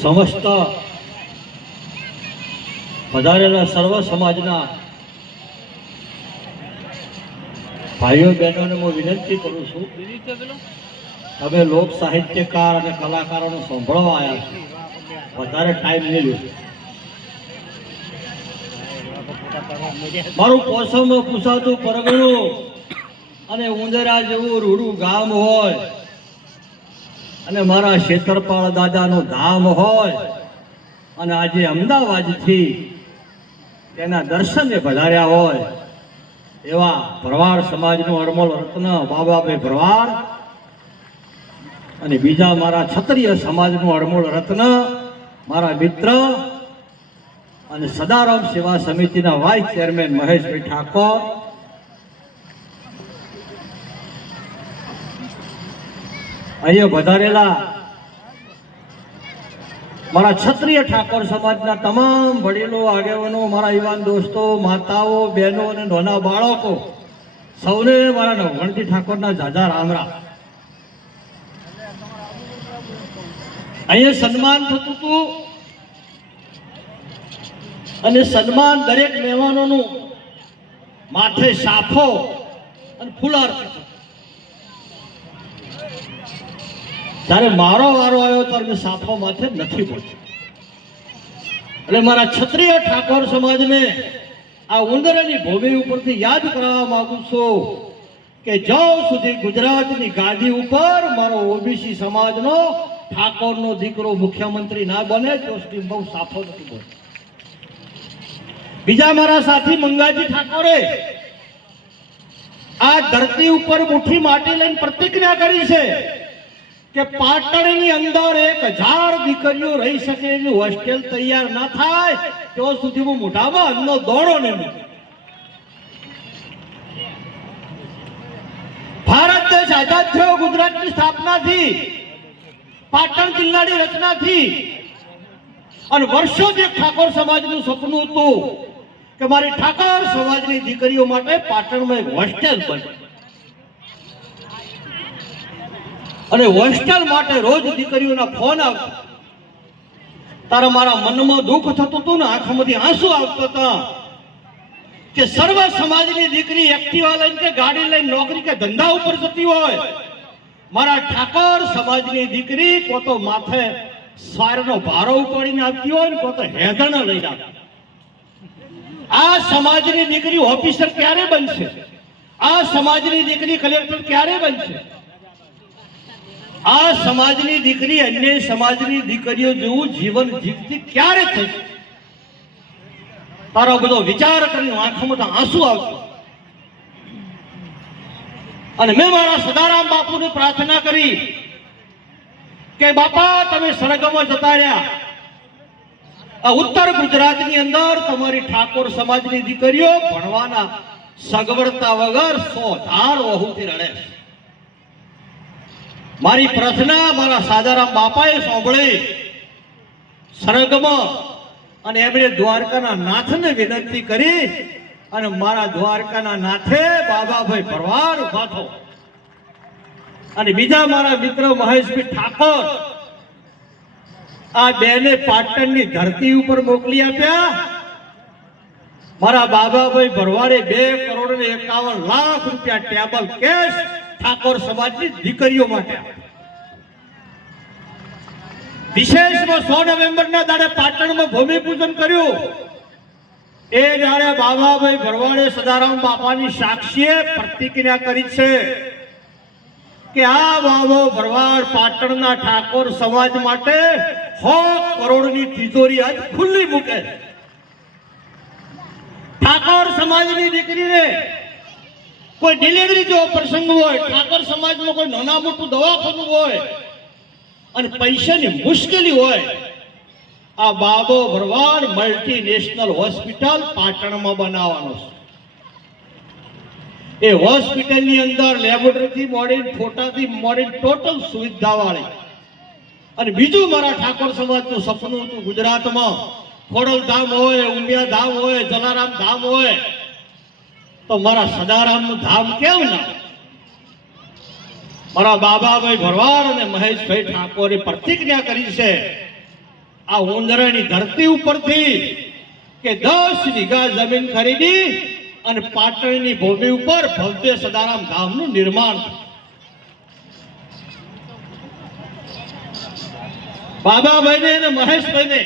સમસ્ત વધારેલા સર્વ સમાજના ભાઈઓ બહેનોને હું વિનંતી કરું છું, તમે લોક સાહિત્યકાર અને કલાકારોને સાંભળવા આવ્યા છો. વધારે ટાઈમ નહીં લ્યો મારું કોસમ પૂછાતું પરગણું અને ઉંદરા જેવું રૂડું ગામ હોય અને મારા શેતરપાળ દાદાનું ધામ હોય, અને આજે અમદાવાદથી તેના દર્શને પધાર્યા હોય, એવા ભરવાડ સમાજનું અરમોલ રત્ન બાબાભાઈ ભરવાડ અને બીજા મારા ક્ષત્રિય સમાજનું અરમોલ રત્ન મારા મિત્ર અને સદારામ સેવા સમિતિના વાઇસ ચેરમેન મહેશભાઈ ઠાકોર અહીંયા વધારેલા મારા ક્ષત્રિય ઠાકોર સમાજના તમામ વડીલો, આગેવાનો, મારા યુવાન દોસ્તો, માતાઓ, બહેનો અને નાના બાળકો, સૌને મારા નવગણજી ઠાકોરના જાજા રામ રામ. અહીંયા સન્માન થતું હતું અને સન્માન દરેક મહેમાનોનું માથે સાફો અને ફુલાર થતું જ્યારે મારો વારો આવ્યો ત્યારે મેં સાફો માથે નથી પહોંચ્યો એટલે મારા ક્ષત્રિય ઠાકોર સમાજને આ ઉંદરની ભૂમિ ઉપરથી યાદ કરાવવા માંગુ છું કે જ્યાં સુધી ગુજરાતની ગાદી ઉપર મારો ઓબીસી સમાજનો ઠાકોરનો દીકરો મુખ્યમંત્રી ના બને, તો બહુ સાફો નથી બોલતો બીજા મારા સાથી મંગાજી ઠાકોરે આ ધરતી ઉપર મુઠ્ઠી માટી લઈને પ્રતિજ્ઞા કરી છે કે પાટણની અંદર એક હજાર દીકરીઓ રહી શકે એની હોસ્ટેલ તૈયાર ના થાય ત્યાં સુધી હું મોઢામાં અન્નનો દોડો ને ભારત દેશ આઝાદ થયો, ગુજરાતની સ્થાપનાથી પાટણ જિલ્લાની રચનાથી અને વર્ષોથી જે ઠાકોર સમાજનું સપનું હતું કે મારી ઠાકોર સમાજની દીકરીઓ માટે પાટણમાં એક હોસ્ટેલ બને અને હોસ્ટેલ માટે રોજ દીકરીઓના ફોન આવતા તારા મારા મનમાં દુઃખ થતું હતું ને આંખમાંથી આંસુ આવતા હતા. કે સર્વ સમાજની દીકરી એક્ટિવા લઈને કે ગાડી લઈને નોકરી કે ધંધા ઉપર જતી હોય. મારા ઠાકોર સમાજની દીકરી કોતો માથે સ્વારનો ભારો ઉપાડીને આવતી હોય ને કોતો હેદણ લઈને આવતી આ સમાજની દીકરી ઓફિસર ક્યારે બનશે? આ સમાજની દીકરી કલેક્ટર ક્યારે બનશે? આ સમાજની દીકરી, અન્ય સમાજની દીકરીઓ જેવું જીવન જીવતી ક્યારે થશે? તારો બધો વિચાર કરીને આંખોમાં તો આંસુ આવશે. અને મેં મારા સદારામ બાપુને પ્રાર્થના કરી કે બાપા, તમે સરગમાં જતા રહ્યા. ઉત્તર ગુજરાતની અંદર તમારી ઠાકોર સમાજની દીકરીઓ ભણવાના સગવડતા વગર સો ધાર વહુથી રડે છે. મારી પ્રાર્થના મારા સાદારામ બાપાએ સાંભળી. સરગમાં અને એમણે દ્વારકાના નાથને વિનંતી કરી અને મારા દ્વારકાના નાથે બાબાભાઈ ભરવાડ ઊભા થો. અને બીજા મારા મિત્ર મહેશભાઈ ઠાકોર આ બેને પાટણની ધરતી ઉપર મોકલી આપ્યા. મારા બાબાભાઈ ભરવાડે બે કરોડ ને એકાવન લાખ રૂપિયા ટેબલ કેશ ઠાકોર સમાજની દીકરીઓ માટે વિશેષમાં સો નવેમ્બરના દાડે પાટણમાં ભૂમિપૂજન કર્યું. એ દાડે બાબાભાઈ ભરવાડે સદારામ બાપાની સાક્ષીએ પ્રતિક્રિયા કરી છે કે આ બાબો ભરવાડ પાટણના ઠાકોર સમાજ માટે સો કરોડની તિજોરી આજ ખુલ્લી મૂકે ઠાકોર સમાજની દીકરીને કોઈ ડિલિવરી જેવો પ્રસંગ હોય ઠાકર સમાજમાં કોઈ નાના મોટું દવાખાનું હોય અને પૈસાની મુશ્કેલી હોય આ બાબો ભરવાડ મલ્ટીનેશનલ હોસ્પિટલ પાટણમાં બનાવવાનો છે. એ હોસ્પિટલની અંદર લેબોરેટરીથી મોડી ફોટાથી મોડી ટોટલ સુવિધા વાળી અને બીજું મારા ઠાકોર સમાજનું સપનું હતું ગુજરાતમાં. ખોડલ ધામ હોય ઉમિયા ધામ હોય જલારામ ધામ હોય. તો મારા સદારામનું ધામ કેમ ના મારા બાબાભાઈ ભરવાડ અને મહેશભાઈ ઠાકોરે પ્રતિજ્ઞા કરી છે, આ ઉંદરાની ધરતી ઉપરથી કે દસ વીઘા જમીન ખરીદી અને પાટણની ભૂમિ ઉપર ભવ્ય સદારામ ધામનું નિર્માણ બાબાભાઈને અને મહેશભાઈને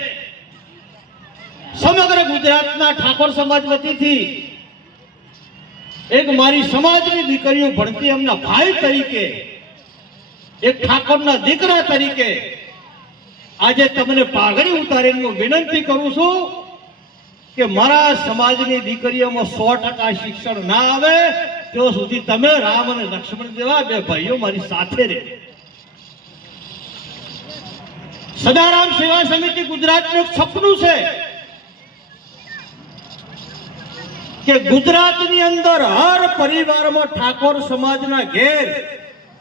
સમગ્ર ગુજરાતના ઠાકોર સમાજ વતીથી એક મારી સમાજની દીકરીઓ ભણતી એમના ભાઈ તરીકે, એક ઠાકોરના દીકરા તરીકે, આજે તમને પાઘડી ઉતારીને હું વિનંતી કરું છું કે મારા સમાજની દીકરીઓમાં સો ટકા શિક્ષણ ના આવે, ત્યાં સુધી તમે રામ અને લક્ષ્મણ જેવા બે ભાઈઓ મારી સાથે રહે. સદારામ સેવા સમિતિ ગુજરાતનું એક સપનું છે. કે ગુજરાતની અંદર હર પરિવારમાં ઠાકોર સમાજના ઘેર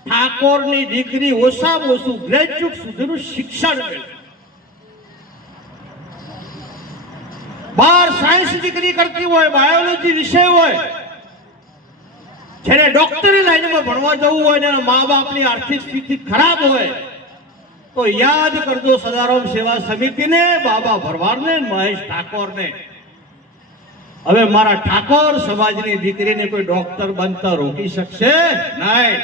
ઠાકોરની દીકરી ઓછામાં ઓછું ગ્રેજ્યુએટ સુધીનું શિક્ષણ મેળવે. બાર સાયન્સ ડિગ્રી કરતી હોય બાયોલોજી વિષય હોય, જેને ડોક્ટરી લાઈનમાં ભણવા જવું હોય ને મા બાપની આર્થિક સ્થિતિ ખરાબ હોય, તો યાદ કરજો સદારામ સેવા સમિતિને, બાબા ભરવાડને, મહેશ ઠાકોરને. હવે મારા ઠાકોર સમાજની દીકરીને કોઈ ડોક્ટર બનતા રોકી શકશે નહીં.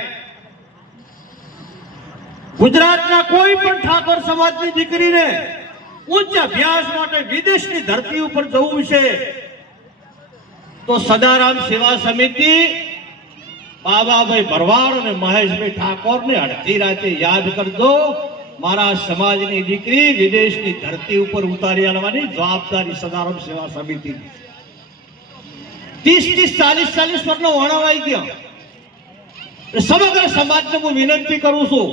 ગુજરાતના કોઈ પણ ઠાકોર સમાજની દીકરીને ઉચ્ચ અભ્યાસ માટે વિદેશની ધરતી ઉપર જવું છે તો સદારામ સેવા સમિતિ બાબાભાઈ ભરવાડ અને મહેશભાઈ ઠાકોરને અડધી રાતે યાદ કરજો. મારા સમાજની દીકરી વિદેશની ધરતી ઉપર ઉતારી આવવાની જવાબદારી સદારામ સેવા સમિતિની ત્રીસ ત્રીસ ચાલીસ ચાલીસ વર્ષનો વર્ણવાઈ ગયા સમગ્ર સમાજને હું વિનંતી કરું છું,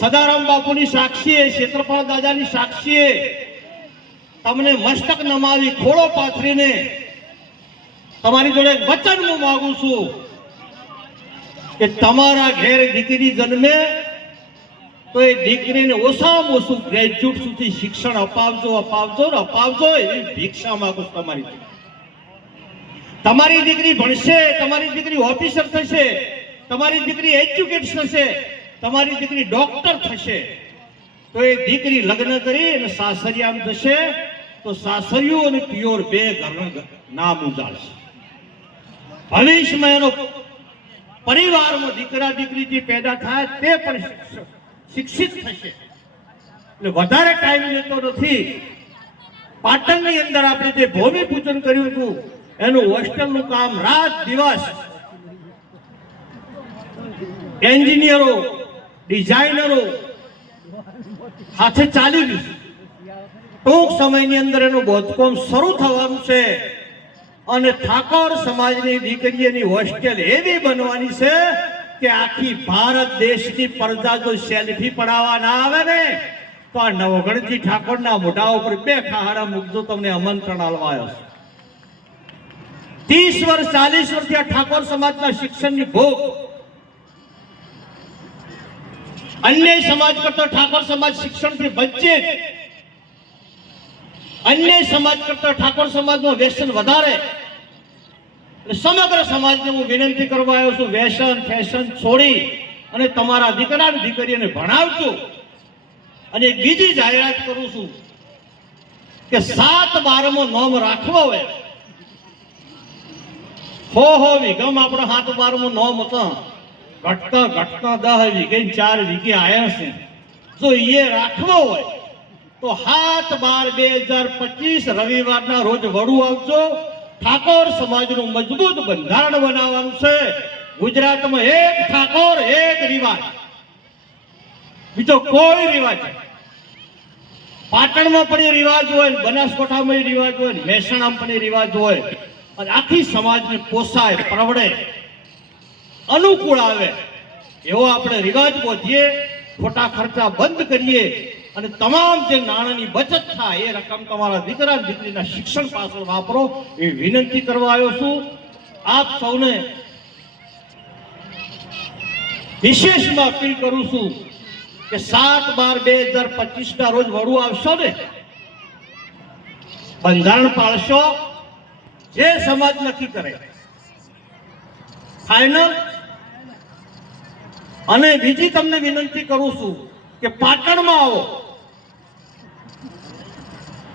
સદારામ બાપુની સાક્ષીએ ક્ષેત્રપાળ દાદાની સાક્ષીએ, તમને મસ્તક નમાવી, ખોળો પાથરીને તમારી જોડે વચન હું માગું છું કે તમારા ઘેર દીકરી જન્મે તો એ દીકરીને ઓછામાં ઓછું ગ્રેજ્યુએટ સુધી શિક્ષણ અપાવજો અપાવજો ને અપાવજો એવી ભિક્ષા માંગુ છું તમારી. તમારી દીકરી ભણશે, તમારી દીકરી ઓફિસર થશે, તમારી દીકરી એજ્યુકેટ થશે, તમારી દીકરી ડોક્ટર થશે. તો એ દીકરી લગ્ન કરી અને સાસરિયામ થશે તો સાસરિયું અને પિયોર બે ઘરનું નામ ઉજાળશે. ભવિષ્યમાં એનો પરિવારમાં દીકરા દીકરી જે પેદા થાય તે પણ શિક્ષ- શિક્ષિત થશે. એટલે વધારે ટાઈમ લેતો નથી. પાટણની અંદર આપણે જે ભૂમિ પૂજન કર્યું હતું એનું હોસ્ટેલનું કામ રાત દિવસ એન્જિનિયરો, ડિઝાઇનરો સાથે ચાલી ગયું. ટૂંક સમયની અંદર એનું બોધકામ શરૂ થવાનું છે અને ઠાકોર સમાજની દીકરીઓની હોસ્ટેલ એવી બનવાની છે કે આખી ભારત દેશની પ્રજા જો સેલ્ફી પડાવવા ના આવે ને, તો આ નવગણજી ઠાકોરના મોઢા ઉપર બે ખાડા મૂકજો, તમને આમંત્રણ આવ્યો છે ત્રીસ વર્ષ, ચાલીસ વર્ષથી આ ઠાકોર સમાજના શિક્ષણની ભોગ. અન્ય સમાજ કરતા ઠાકોર સમાજ શિક્ષણથી વચ્ચે અન્ય સમાજ કરતા ઠાકોર સમાજનું વ્યસન વધારે. સમગ્ર સમાજને હું વિનંતી કરવા આવ્યો છું, વ્યસન ફેશન છોડી અને તમારા દીકરા દીકરીઓને ભણાવજો. અને બીજી જાહેરાત કરું છું કે સાત બારમાં નોમ રાખવો હોય. હો હો, વિગમ આપણો હાથ બારમાં ન મત ઘટતા ઘટતા દહ વીઘે ચાર વીઘે આયા છે. જો એ રાખવો હોય, તો હાથ બાર બે હજાર પચીસ રવિવારના રોજ વડું આવજો. ઠાકોર સમાજનું મજબૂત બંધારણ બનાવવાનું છે. ગુજરાતમાં એક ઠાકોર, એક રિવાજ. બીજો કોઈ રિવાજ પાટણમાં પણ એ રિવાજ હોય બનાસકોઠામાં રિવાજ હોય મહેસાણામાં પણ એ રિવાજ હોય. અને આખી સમાજને પોસાય, પરવડે, અનુકૂળ આવે, એવો આપણે રિવાજ બોધીએ, ખોટા ખર્ચા બંધ કરીએ અને તમામ જે નાણાંની બચત થાય, એ રકમ તમારા દીકરા દીકરીના શિક્ષણ પાછળ વાપરો એ વિનંતી કરવા આવ્યો છું. આપ સૌને વિશેષમાં અપીલ કરું છું કે સાત બાર બે હજાર પચીસ ના રોજ વડું આવશો ને? બંધારણ પાળશો. જે સમાજ નક્કી કરે. ફાઇનલ અને બીજી તમને વિનંતી કરું છું કે પાટણમાં આવો.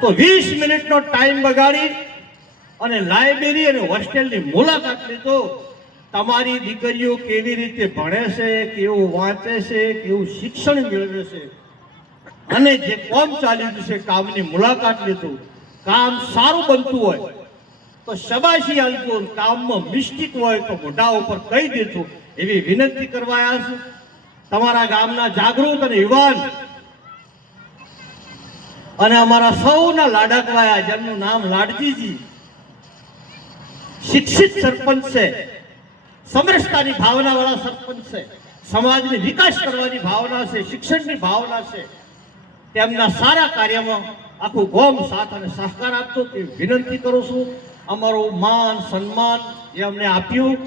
તો વીસ મિનિટનો ટાઈમ બગાડી અને લાઇબ્રેરી અને હોસ્ટેલની મુલાકાત લીધો. તમારી દીકરીઓ કેવી રીતે ભણે છે, કેવું વાંચે છે, કેવું શિક્ષણ મેળવે છે. અને જે કોમ ચાલી રહ્યું છે, કામની મુલાકાત લીધું. કામ સારું બનતું હોય તો શબાશી હાલતું કામમાં મિસ્ટેક હોય તો મોઢા ઉપર કહી દેજો. એવી વિનંતી કરવા તમારા ગામના જાગૃત અને યુવાન અને અમારા સૌના લાડકવાયા, જેમનું નામ લાડજીજી, શિક્ષિત સરપંચ છે, સમરસતાની ભાવના વાળા સરપંચ છે, સમાજની વિકાસ કરવાની ભાવના છે, શિક્ષણની ભાવના છે. તેમના સારા કાર્યમાં આખું ગોમ સાથ અને સહકાર આપતો તે વિનંતી કરું છું. અમારું માન, સન્માન જે અમને આપ્યું.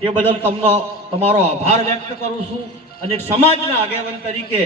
તે બદલ તમનો તમારો આભાર વ્યક્ત કરું છું અને એક સમાજના આગેવાન તરીકે